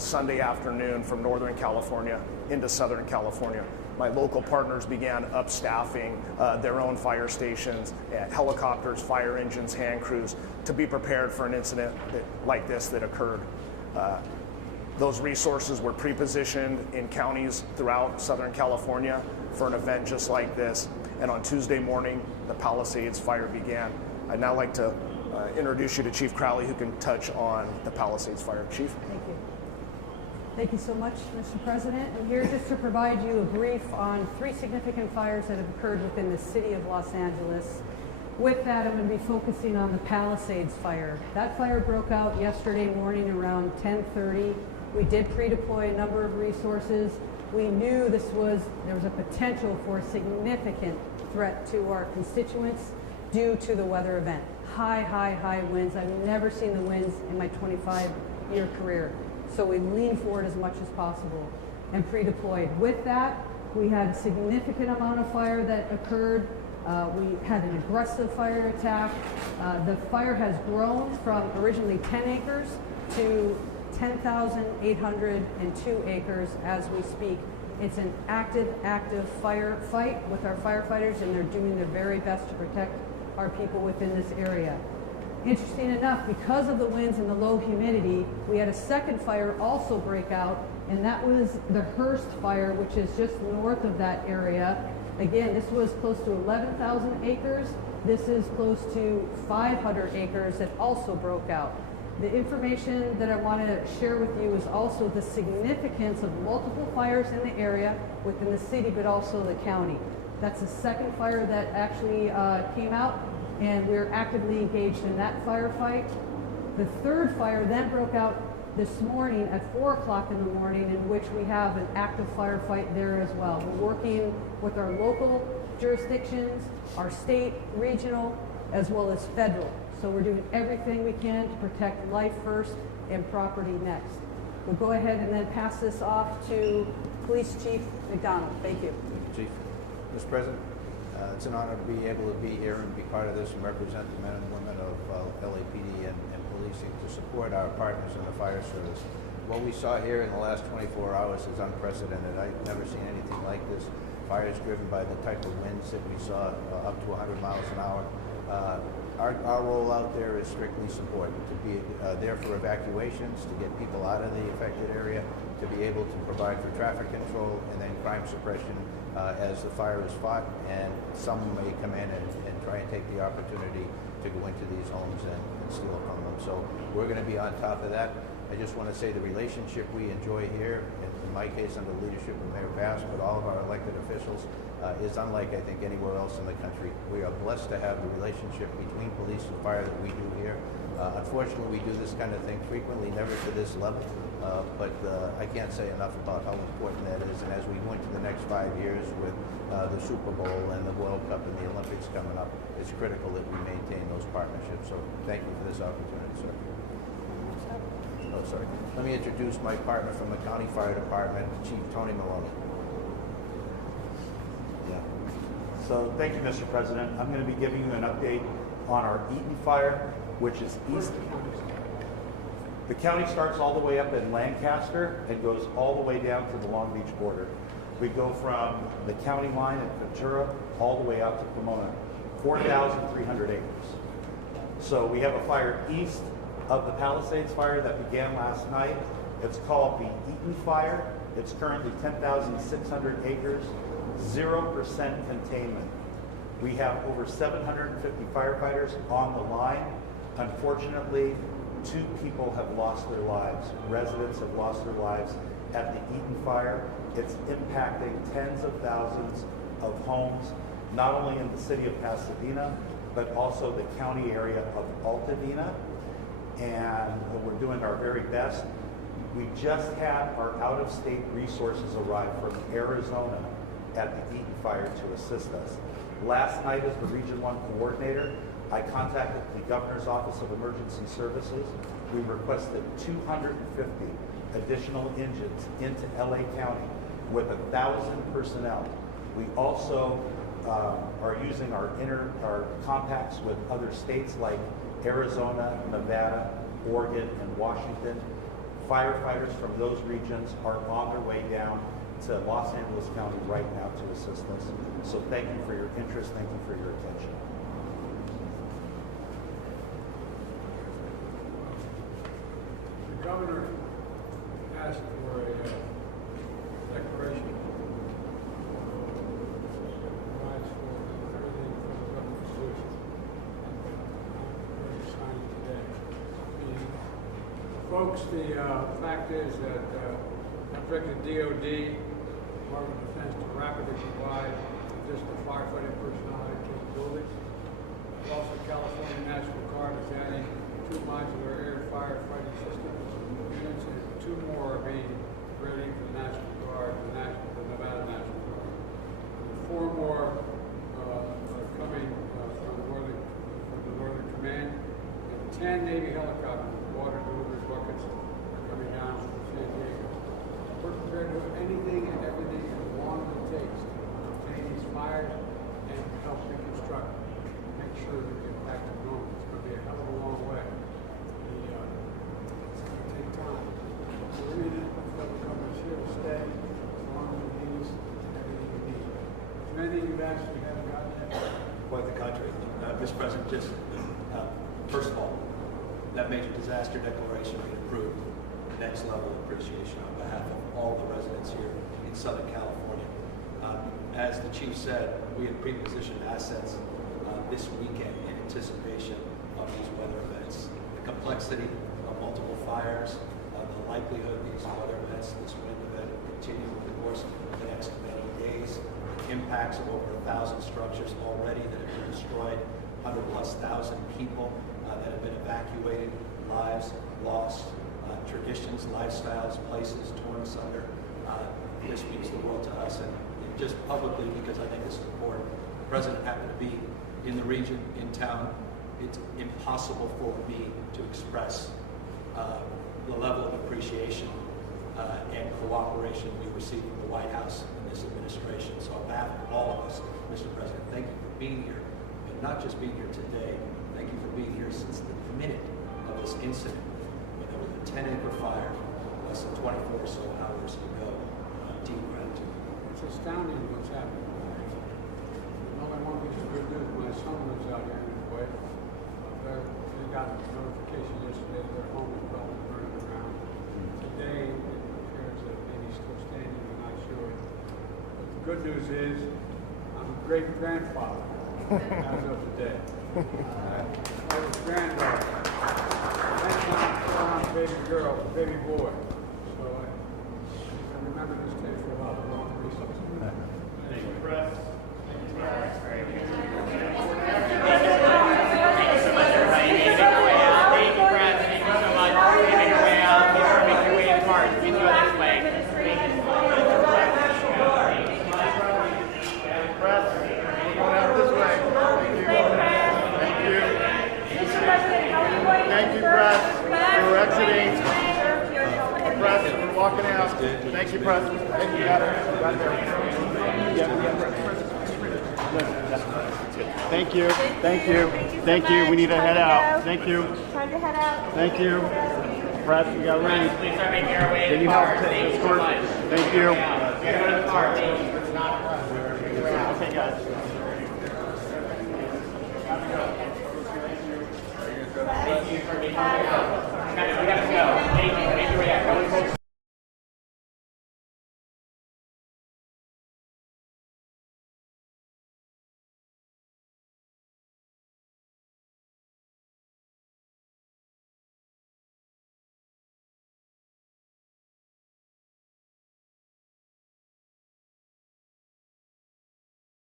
Sunday afternoon from Northern California into Southern California. My local partners began upstaffing their own fire stations, helicopters, fire engines, hand crews, to be prepared for an incident like this that occurred. Those resources were pre-positioned in counties throughout Southern California for an event just like this. And on Tuesday morning, the Palisades fire began. I'd now like to introduce you to Chief Crowley, who can touch on the Palisades fire. Chief? Thank you. Thank you so much, Mr. President. I'm here just to provide you a brief on 3 significant fires that have occurred within the city of Los Angeles. With that, I'm going to be focusing on the Palisades fire. That fire broke out yesterday morning around 10:30. We did pre-deploy a number of resources. We knew there was a potential for a significant threat to our constituents due to the weather event. High winds. I've never seen the winds in my 25-year career. So we leaned forward as much as possible and pre-deployed. With that, we had a significant amount of fire that occurred. We had an aggressive fire attack. The fire has grown from originally 10 acres to 10,802 acres as we speak. It's an active firefight with our firefighters, and they're doing their very best to protect our people within this area. Interesting enough, because of the winds and the low humidity, we had a second fire also break out, and that was the Hearst fire, which is just north of that area. Again, this was close to 11,000 acres. This is close to 500 acres that also broke out. The information that I want to share with you is also the significance of multiple fires in the area within the city, but also the county. That's the second fire that actually came out, and we're actively engaged in that firefight. The third fire then broke out this morning at 4 o'clock in the morning, in which we have an active firefight there as well. We're working with our local jurisdictions, our state, regional, as well as federal. So we're doing everything we can to protect life first and property next. We'll go ahead and then pass this off to Police Chief McDonald. Thank you. Thank you, Chief. Mr. President, it's an honor to be able to be here and be part of this and represent the men and women of LAPD and policing to support our partners in the fire service. What we saw here in the last 24 hours is unprecedented. I've never seen anything like this. Fires driven by the type of winds that we saw, up to 100 miles an hour. Our role out there is strictly support, to be there for evacuations, to get people out of the affected area, to be able to provide for traffic control, and then crime suppression as the fire is fought, and some may come in and try and take the opportunity to go into these homes and steal from them. So we're going to be on top of that. I just want to say the relationship we enjoy here, in my case under the leadership of Mayor Bass, but all of our elected officials, is unlike, I think, anywhere else in the country. We are blessed to have the relationship between police and fire that we do here. Unfortunately, we do this kind of thing frequently, never to this level, but I can't say enough about how important that is. And as we go into the next 5 years with the Super Bowl and the World Cup and the Olympics coming up, it's critical that we maintain those partnerships. So thank you for this opportunity, sir. Oh, sorry. Let me introduce my partner from the County Fire Department, Chief Tony Maloney. So thank you, Mr. President. I'm going to be giving you an update on our Eaton fire, which is east. The county starts all the way up in Lancaster and goes all the way down to the Long Beach border. We go from the county line at Ventura all the way out to Pomona, 4,300 acres. So we have a fire east of the Palisades fire that began last night. It's called the Eaton fire. It's currently 10,600 acres. 0% containment. We have over 750 firefighters on the line. Unfortunately, 2 people have lost their lives. Residents have lost their lives at the Eaton fire. It's impacting tens of thousands of homes, not only in the city of Pasadena, but also the county area of Altadena. And we're doing our very best. We just had our out-of-state resources arrive from Arizona at the Eaton fire to assist us. Last night, as the Region 1 coordinator, I contacted the Governor's Office of Emergency Services. We requested 250 additional engines into LA County with 1,000 personnel. We also are using our compacts with other states like Arizona, Nevada, Oregon, and Washington firefighters from those regions are on their way down to Los Angeles County right now to assist us. So thank you for your interest. Thank you for your attention. The governor asked for a declaration provides for everything for the government to do. We're signing today. Folks, the fact is that I'm directing DOD, Department of Defense, to rapidly provide additional firefighting personnel and capabilities. Also, California National Guard is adding 2 modular air firefighting systems units, and 2 more are being ready for the National Guard, the Nevada National Guard. And 4 more are coming from the Northern Command, and 10 Navy helicopters with water delivery buckets are coming down from San Diego. We're prepared to do anything and everything as long as it takes to contain these fires and help reconstruct, make sure that we get back to normal. It's going to be a hell of a long way. It's going to take time. So we're in it. The federal government's here to stay as long as we need us, everything we need. Is there anything you've asked we haven't gotten yet? Quite the contrary. Mr. President, just first of all, that major disaster declaration we approved. Next level of appreciation on behalf of all the residents here in Southern California. As the chief said, we had pre-positioned assets this weekend in anticipation of these weather events. The complexity of multiple fires, the likelihood of these weather events, this wind event will continue over the course of the next many days. The impacts of over 1,000 structures already that have been destroyed, 100+ thousand people that have been evacuated, lives lost, traditions, lifestyles, places torn asunder. This means the world to us, and just publicly, because I think this is important, the President happened to be in the region, in town. It's impossible for me to express the level of appreciation and cooperation we receive from the White House and this administration. So on behalf of all of us, Mr. President, thank you for being here, and not just being here today, thank you for being here since the minute of this incident. 10-acre fire, less than 24 or so hours ago. Deep gratitude. It's astounding what's happening. Only one piece of good news, my son lives out here in Kuwait. They got a notification yesterday that their home is probably burning around. Today, it appears that maybe still standing, I'm not sure. But the good news is, I'm a great-grandfather as of today. I was granddaughter. Baby girl, baby boy. So I remember this day for a lot of long reasons. Thank you, Brett. Thank you, Brett. Thank you so much, everybody. Thank you, Brett. Thank you so much for making your way out. Thanks for making your way in March. We go this way. Thank you. Press, we're going out this way. Thank you. Thank you, Press. We're exiting. Press, we're walking out. Thank you, Press. Thank you, got it. Right there. Thank you. Thank you. Thank you. We need to head out. Thank you. Time to head out. Thank you. Press, we got to leave. Please start making your way to Can the you car. help Thank you so escort? much. Thank you. Go to the car. Thank you. Okay, guys. Thank you for making your way out. We gotta go. Thank you. Make your way out.